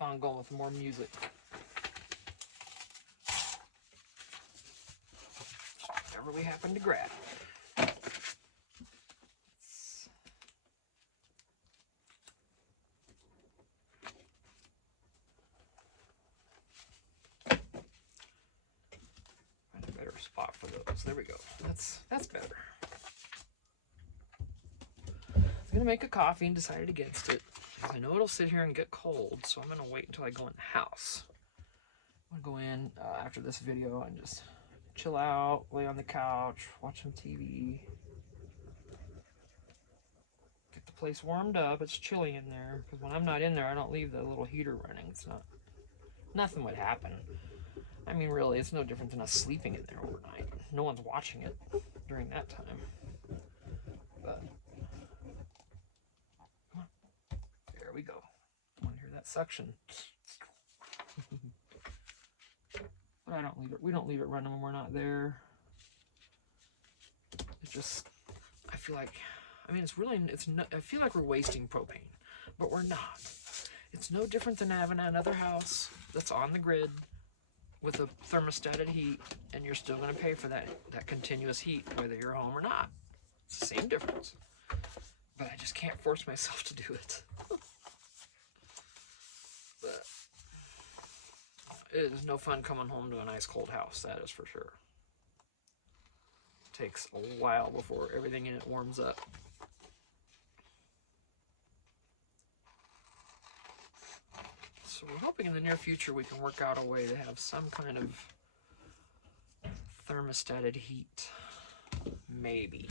keep on going with more music. Whatever we happen to grab. Find a better spot for those. There we go. That's better. I was gonna make a coffee and decided against it. I know it'll sit here and get cold, so I'm gonna wait until I go in the house. I'm gonna go in after this video and just chill out, lay on the couch, watch some TV. Get the place warmed up. It's chilly in there because when I'm not in there, I don't leave the little heater running. It's not, nothing would happen. I mean, really, it's no different than us sleeping in there overnight. No one's watching it during that time. But there we go. Want to hear that suction? But I don't leave it. We don't leave it running when we're not there. It's just, I feel like, I mean, I feel like we're wasting propane, but we're not. It's no different than having another house that's on the grid with a thermostated heat, and you're still going to pay for that continuous heat, whether you're home or not. It's the same difference. But I just can't force myself to do it. But it is no fun coming home to an ice cold house, that is for sure. It takes a while before everything in it warms up. So we're hoping in the near future we can work out a way to have some kind of thermostated heat. Maybe.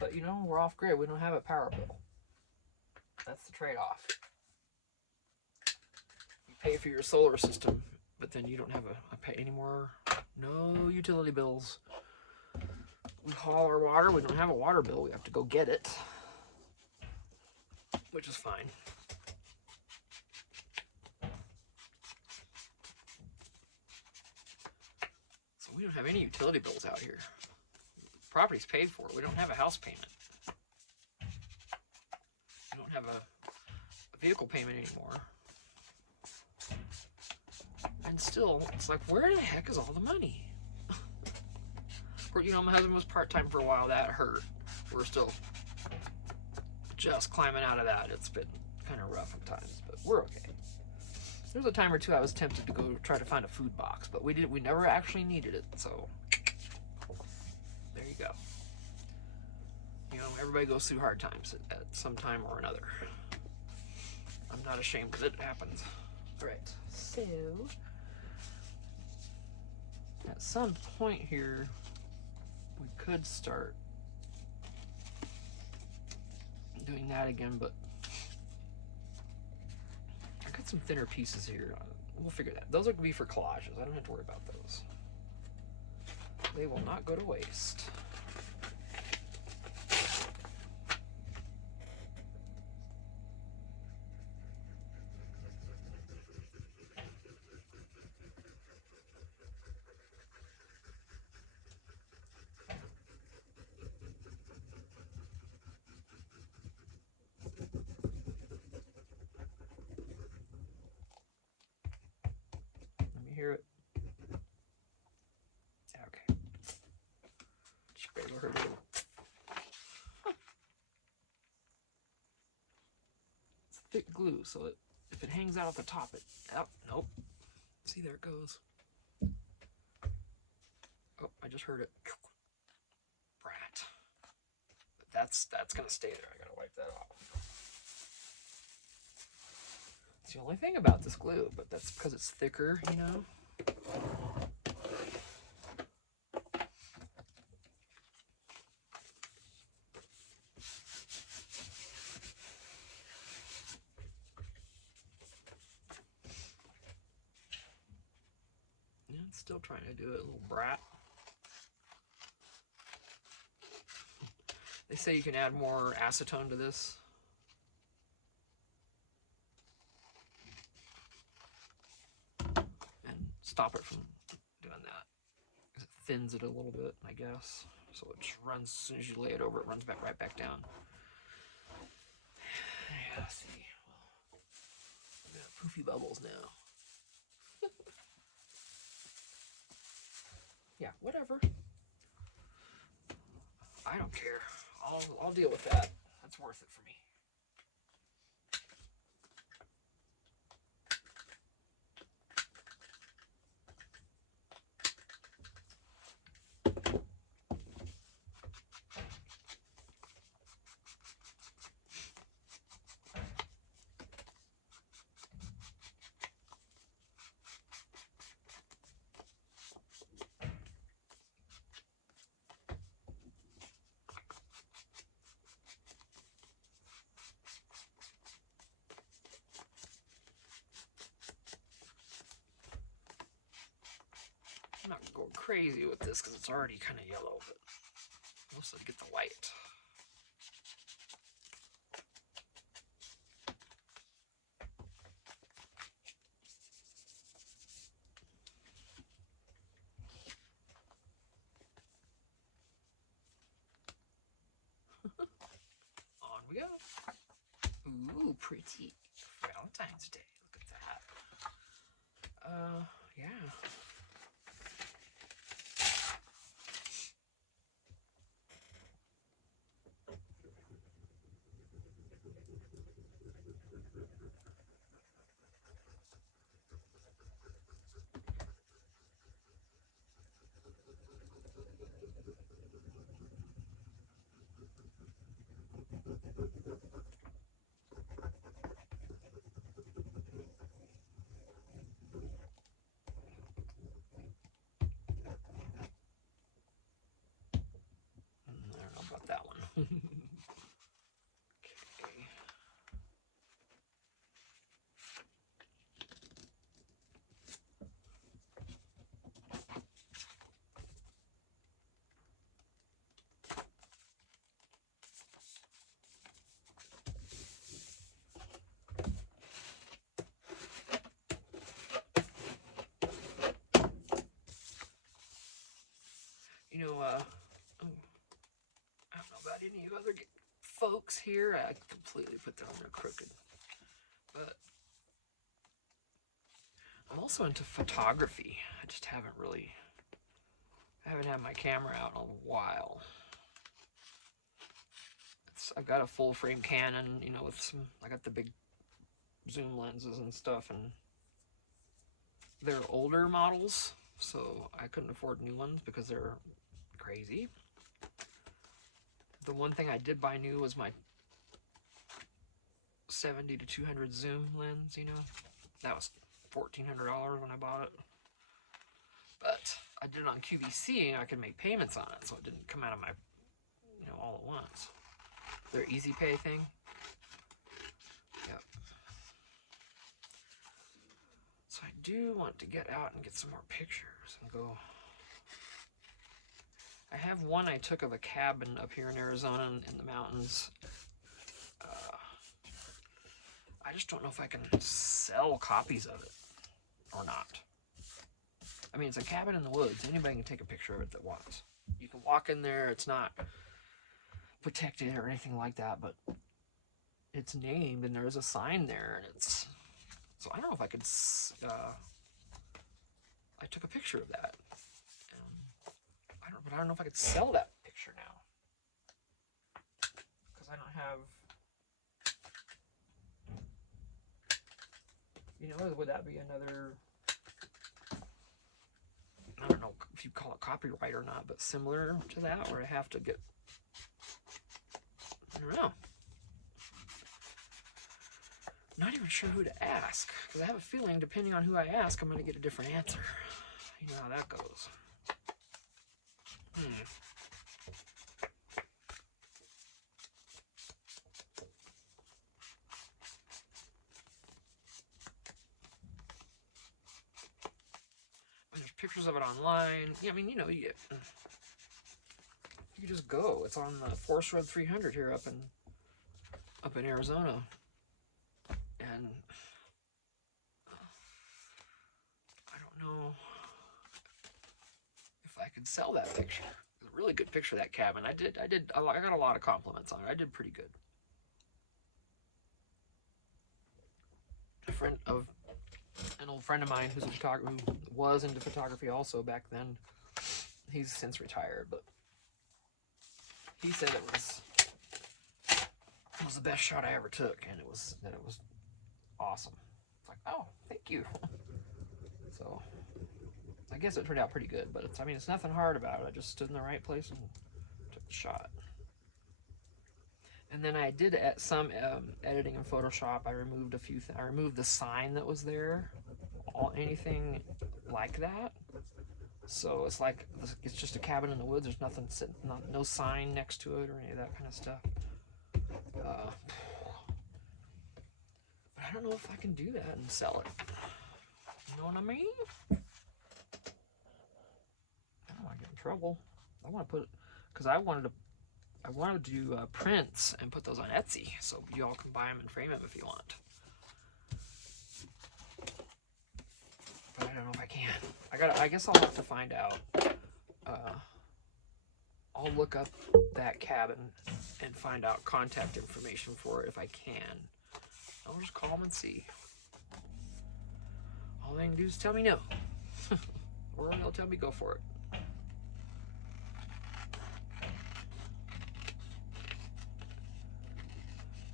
But you know, we're off grid. We don't have a power bill. That's the trade-off. You pay for your solar system, but then you don't have a pay anymore. No utility bills. We haul our water. We don't have a water bill. We have to go get it, which is fine. So we don't have any utility bills out here. Property's paid for. We don't have a house payment. We don't have a vehicle payment anymore. And still, it's like, where the heck is all the money? You know, my husband was part-time for a while. That hurt. We're still just climbing out of that. It's been kind of rough at times, but we're okay. There was a time or two I was tempted to go try to find a food box, but we never actually needed it, so there you go. You know, everybody goes through hard times at some time or another. I'm not ashamed that it happens. All right, so at some point here, we could start doing that again, but I got some thinner pieces here. We'll figure that. Those are going to be for collages. I don't have to worry about those. They will not go to waste. Hear it. Okay. Just barely heard it. It's thick glue, so if it hangs out at the top, nope. See, there it goes. Oh, I just heard it. Brat. But that's gonna stay there. I gotta wipe that off. It's the only thing about this glue, but that's because it's thicker, you know. Yeah, it's still trying to do it, little brat. They say you can add more acetone to this. And stop it from doing that. It thins it a little bit, I guess. So it just runs, as soon as you lay it over, it runs back right back down. Yeah, let's see. We got poofy bubbles now. Yeah, whatever. I don't care. I'll deal with that. That's worth it for me. I'm not going crazy with this because it's already kind of yellow, but mostly get the white. On we go. Ooh, pretty. Valentine's Day. Look at that. Yeah. I don't know about that one. Okay. You know, I don't know about any other folks here. I completely put that on there crooked. But I'm also into photography. I just haven't had my camera out in a while. I've got a full frame Canon, you know, with I got the big zoom lenses and stuff, and they're older models, so I couldn't afford new ones because they're crazy. The one thing I did buy new was my 70 to 200 zoom lens, you know. That was $1,400 when I bought it. But I did it on QVC and I could make payments on it, so it didn't come out of my, you know, all at once. Their easy pay thing. Yep. So I do want to get out and get some more pictures and go. I have one I took of a cabin up here in Arizona in the mountains. I just don't know if I can sell copies of it or not. I mean, it's a cabin in the woods. Anybody can take a picture of it that wants. You can walk in there. It's not protected or anything like that, but it's named and there's a sign there, and it's. So I don't know if I could. I took a picture of that. But I don't know if I could sell that picture now because I don't have. You know, would that be another? I don't know if you call it copyright or not, but similar to that, where I have to get. I don't know. Not even sure who to ask, because I have a feeling, depending on who I ask, I'm going to get a different answer. You know how that goes. There's pictures of it online. Yeah, I mean, you know, you can just go. It's on the Forest Road 300 here up in Arizona, and I don't know if I could sell that picture. really good picture of that cabin. I got a lot of compliments on it. I did pretty good. An old friend of mine who's a photographer, who was into photography also back then. He's since retired, but he said it was the best shot I ever took, and it was awesome. It's like, oh, thank you. So I guess it turned out pretty good, but it's nothing hard about it. I just stood in the right place and took the shot. And then I did some editing in Photoshop. I removed a few things. I removed the sign that was there, anything like that. So it's like it's just a cabin in the woods. There's nothing, no sign next to it or any of that kind of stuff. But I don't know if I can do that and sell it. You know what I mean? I don't want to get in trouble. I want to put it because I wanted to do prints and put those on Etsy, so you all can buy them and frame them if you want. But I don't know if I can. I guess I'll have to find out. I'll look up that cabin and find out contact information for it if I can. I'll just call them and see. All they can do is tell me no. Or they'll tell me go for it.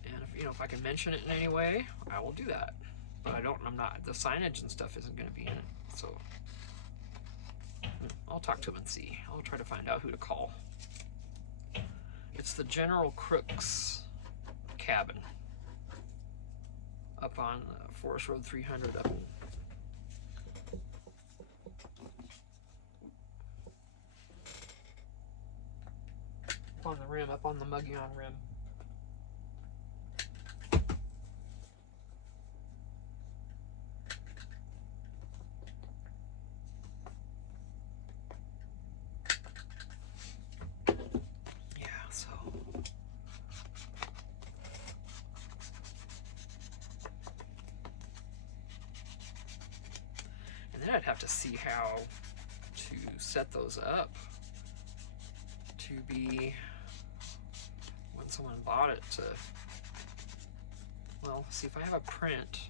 And if I can mention it in any way, I will do that. But the signage and stuff isn't going to be in it. So I'll talk to them and see. I'll try to find out who to call. It's the General Crooks cabin up on Forest Road 300 up on the rim, up on the Mogollon Rim. Then I'd have to see how to set those up to be when someone bought it to, well, see if I have a print,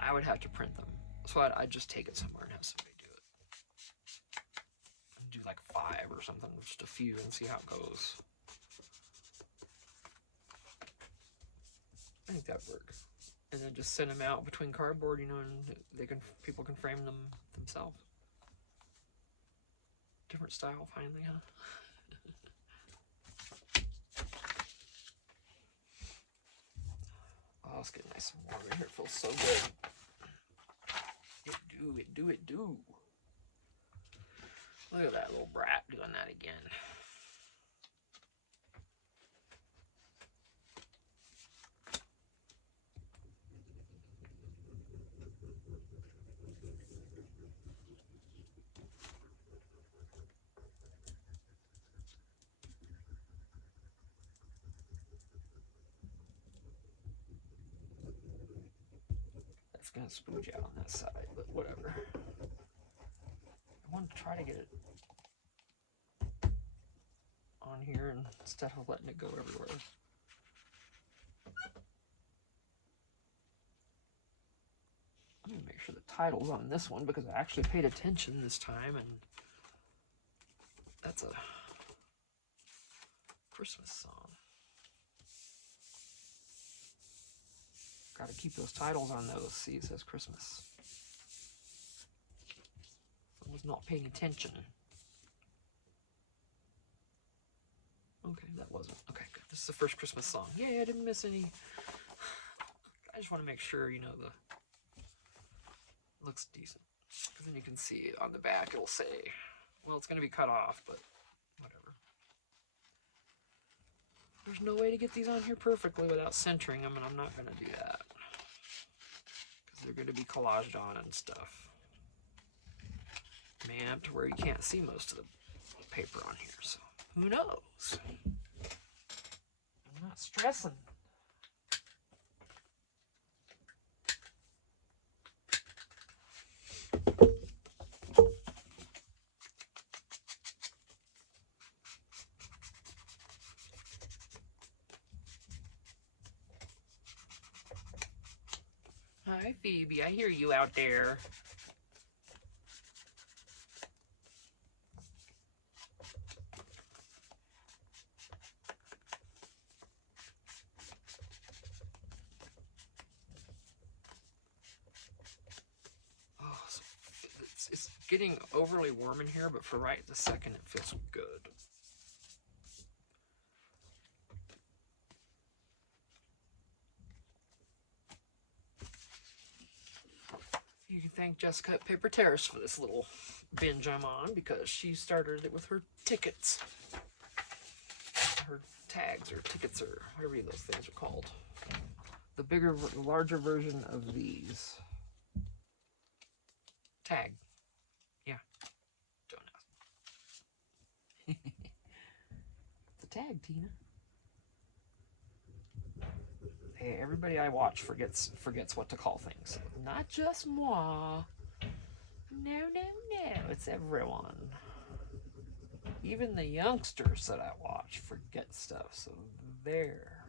I would have to print them. So I'd just take it somewhere and have somebody do it. And do like 5 or something, just a few, and see how it goes. I think that'd work. And then just send them out between cardboard, and people can frame them themselves. Different style, finally, huh? Oh, let's get nice and warm in here. It feels so good. It do. Look at that little brat doing that again. It's gonna spooge out on that side, but whatever. I want to try to get it on here instead of letting it go everywhere. I'm gonna make sure the title's on this one because I actually paid attention this time, and that's a Christmas song. Got to keep those titles on those. See, it says Christmas. I was not paying attention. Okay, that wasn't. Okay, good. This is the first Christmas song. Yay, I didn't miss any. I just want to make sure, the looks decent. Because then you can see on the back, it'll say, well, it's going to be cut off, but whatever. There's no way to get these on here perfectly without centering them, and I'm not going to do that. Because they're going to be collaged on and stuff. Man, to where you can't see most of the paper on here, so who knows? I'm not stressing. Hi, Phoebe. I hear you out there. Oh, it's getting overly warm in here, but for right this second, it feels good. You can thank Jessica at Paper Terrace for this little binge I'm on, because she started it with her tickets. Her tags or tickets or whatever those things are called. The bigger, larger version of these. Tag. Yeah. Don't know. It's a tag, Tina. Hey, everybody I watch forgets what to call things. Not just moi. No, no, no. It's everyone. Even the youngsters that I watch forget stuff. So there.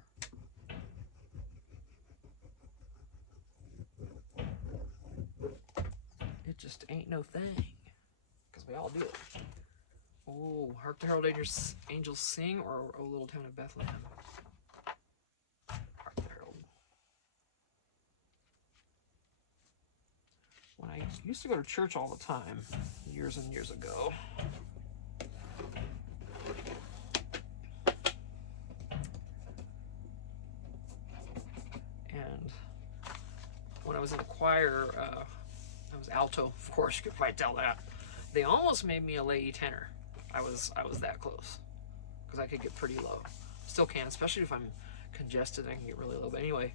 It just ain't no thing. Because we all do it. Oh, Hark the Herald Angels Sing, or O Little Town of Bethlehem? Hark the Herald. When I used to go to church all the time, years and years ago, and when I was in the choir, I was alto, of course, you could probably tell that. They almost made me a lady tenor. I was that close, because I could get pretty low. Still can, especially if I'm congested. I can get really low. But anyway,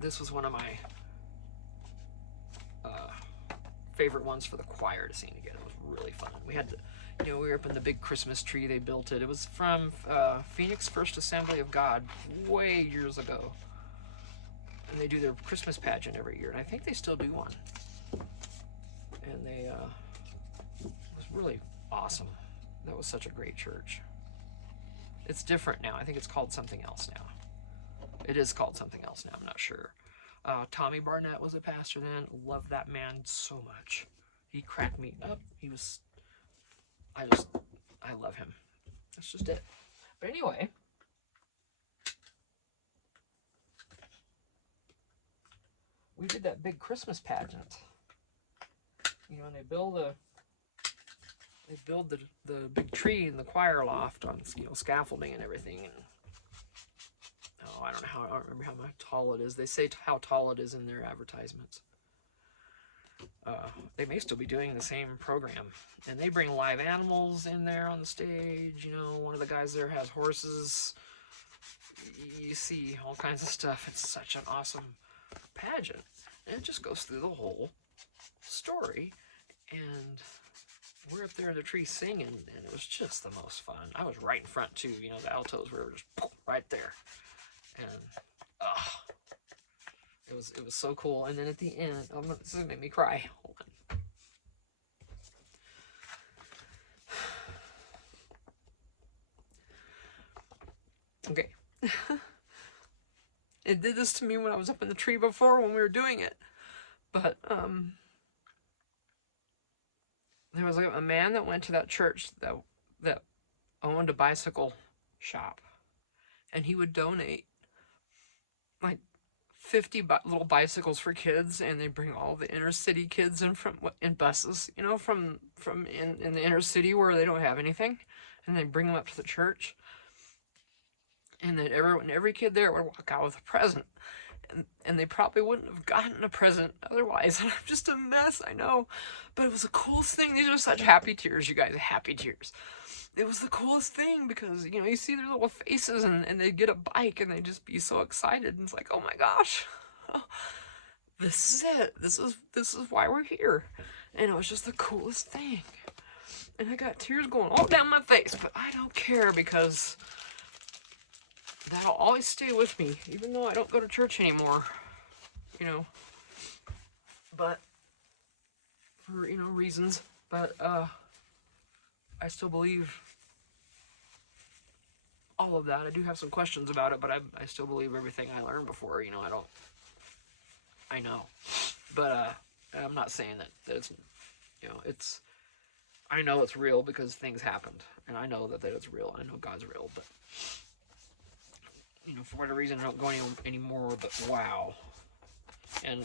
this was one of my favorite ones for the choir to sing together. It was really fun. We had, we were up in the big Christmas tree. They built it. It was from Phoenix First Assembly of God, way years ago. And they do their Christmas pageant every year, and I think they still do one. And they it was really awesome. That was such a great church. It's different now. I think it's called something else now. It is called something else now. I'm not sure. Tommy Barnett was a pastor then. Loved that man so much. He cracked me up. I love him. That's just it. But anyway, we did that big Christmas pageant. And they build the big tree in the choir loft on scaffolding and everything. And I don't remember how tall it is. They say how tall it is in their advertisements. They may still be doing the same program, and they bring live animals in there on the stage. One of the guys there has horses. You see all kinds of stuff. It's such an awesome pageant, and it just goes through the whole story. And we're up there in the tree singing, and it was just the most fun. I was right in front too. The altos were just right there, and it was so cool. And then at the end, this is gonna make me cry. Hold on. Okay. It did this to me when I was up in the tree before when we were doing it. But there was a man that went to that church that owned a bicycle shop, and he would donate like 50 little bicycles for kids, and they bring all the inner city kids in buses, from in the inner city where they don't have anything, and they bring them up to the church. And then every kid there would walk out with a present. And they probably wouldn't have gotten a present otherwise. And I'm just a mess, I know. But it was the coolest thing. These are such happy tears, you guys. Happy tears. It was the coolest thing because, you see their little faces and they get a bike and they just be so excited. And it's like, oh my gosh. This is it. This is why we're here. And it was just the coolest thing. And I got tears going all down my face. But I don't care because that'll always stay with me, even though I don't go to church anymore, but for, reasons, but, I still believe all of that. I do have some questions about it, but I still believe everything I learned before. You know, I know. But I'm not saying that it's, you know, it's, I know it's real because things happened. And I know that it's real. I know God's real. But, you know, for whatever reason, I don't go anymore, but wow. And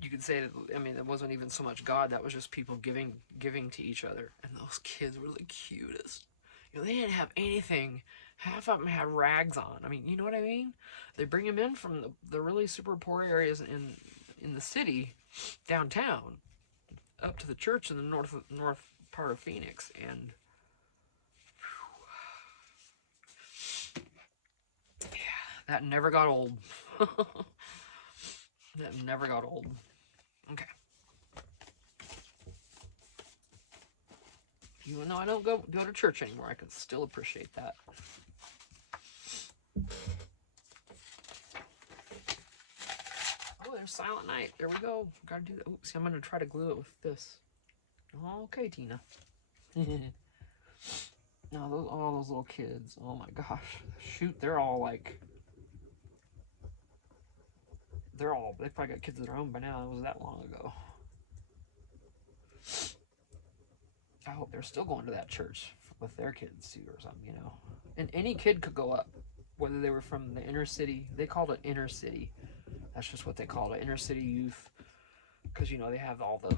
you could say that, I mean, it wasn't even so much God, that was just people giving to each other. And those kids were the cutest. You know, they didn't have anything. Half of them had rags on. I mean, you know what I mean? They bring them in from the really super poor areas in the city, downtown, up to the church in the north part of Phoenix. And yeah, that never got old. That never got old. Okay. Even though I don't go to church anymore, I can still appreciate that. Oh, there's Silent Night. There we go. Gotta do that. Oops, I'm gonna try to glue it with this. Okay, Tina. No, all those little kids. Oh my gosh. Shoot, they're all like, they probably got kids of their own by now. It was that long ago. I hope they're still going to that church with their kids too, or something, you know. And any kid could go up, whether they were from the inner city. They called it inner city. That's just what they called it, inner city youth, because you know they have all the,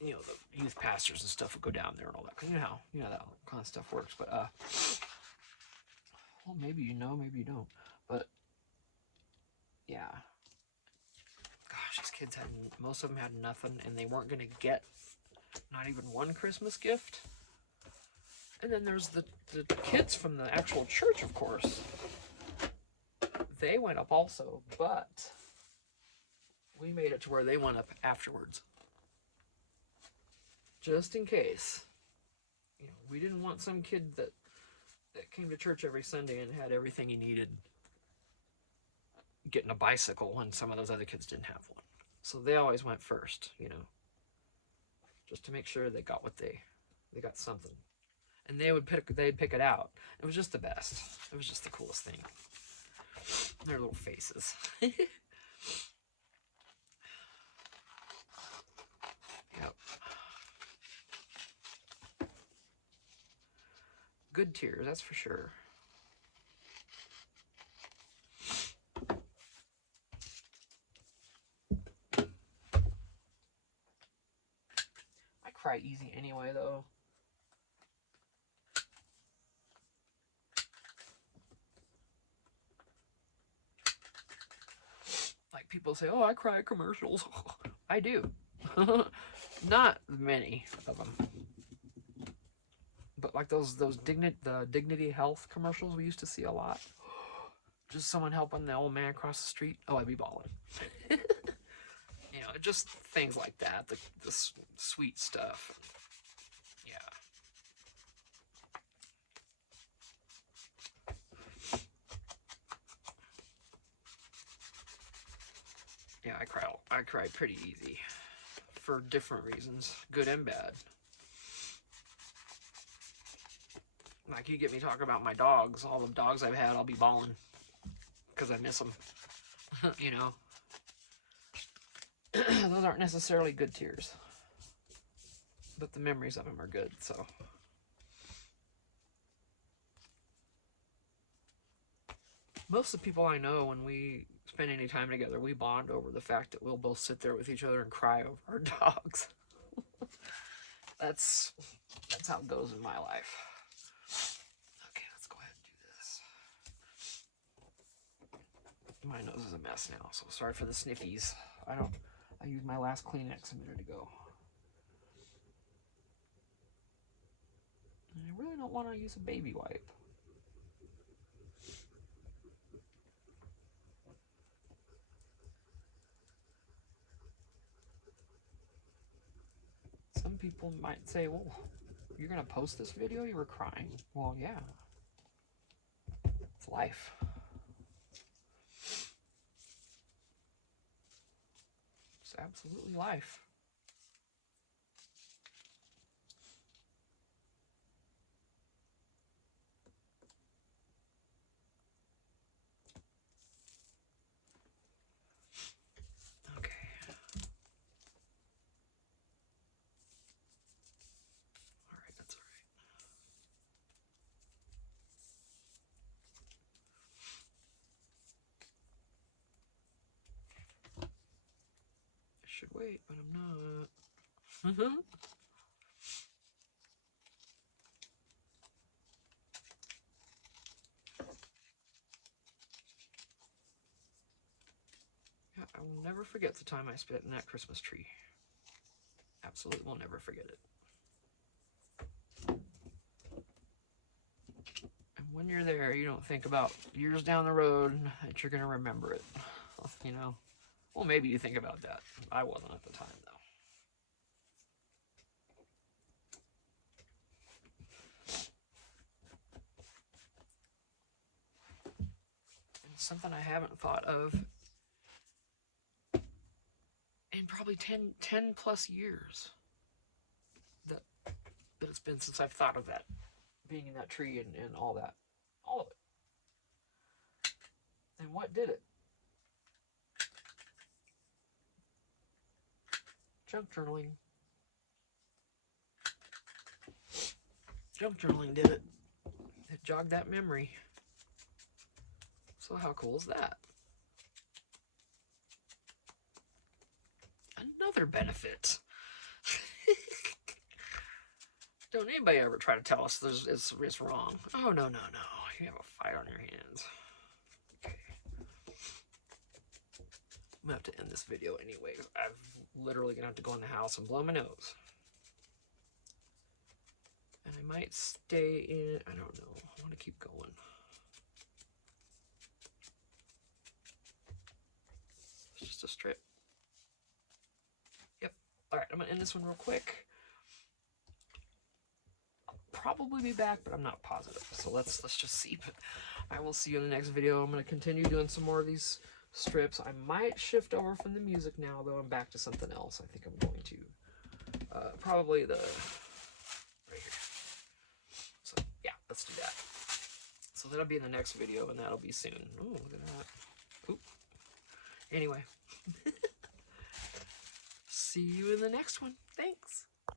you know, the youth pastors and stuff would go down there and all that. Because you know that kind of stuff works. But well, maybe you know, maybe you don't. But yeah, gosh, these kids most of them had nothing, and they weren't gonna get not even one Christmas gift. And then there's the kids from the actual church, of course. They went up also, but we made it to where they went up afterwards. Just in case. You know, we didn't want some kid that came to church every Sunday and had everything he needed getting a bicycle when some of those other kids didn't have one. So they always went first, you know, just to make sure they got they got something. And they'd pick it out. It was just the best. It was just the coolest thing. Their little faces. Yep. Good tears, that's for sure. I cry easy anyway, though. Like people say, oh, I cry at commercials. I do. Not many of them. But like the Dignity Health commercials we used to see a lot. Just someone helping the old man across the street. Oh, I'd be bawling. You know, just things like that. The sweet stuff. Yeah. Yeah, I cry pretty easy. For different reasons. Good and bad. Like, you get me talking about my dogs. All the dogs I've had, I'll be bawling. Because I miss them. You know. Those aren't necessarily good tears. But the memories of them are good, so. Most of the people I know, when we spend any time together, we bond over the fact that we'll both sit there with each other and cry over our dogs. That's how it goes in my life. Okay, let's go ahead and do this. My nose is a mess now, so sorry for the sniffies. I used my last Kleenex a minute ago. And I really don't want to use a baby wipe. Some people might say, well, you're going to post this video? You were crying. Well, yeah. It's life. It's absolutely life. should wait, but I'm not. Yeah, I will never forget the time I spent in that Christmas tree. Absolutely will never forget it. And when you're there, you don't think about years down the road that you're going to remember it. You know? Well, maybe you think about that. I wasn't at the time, though. And something I haven't thought of in probably 10 plus years that it's been since I've thought of that, being in that tree and all that. All of it. And what did it? Junk journaling. Junk journaling did it. It jogged that memory. So how cool is that? Another benefit. Don't anybody ever try to tell us it's wrong. Oh, no. You have a fight on your hands. Okay. I'm going to have to end this video anyway. I'm literally going to have to go in the house and blow my nose. And I might stay in, I don't know. I want to keep going. It's just a strip. Yep. All right, I'm going to end this one real quick. I'll probably be back, but I'm not positive. So let's just see. But I will see you in the next video. I'm going to continue doing some more of these strips. I might shift over from the music now, though, and back to something else. I think I'm going to. Probably the... right here. So, yeah, let's do that. So that'll be in the next video, and that'll be soon. Oh, look at that. Oop. Anyway. See you in the next one. Thanks.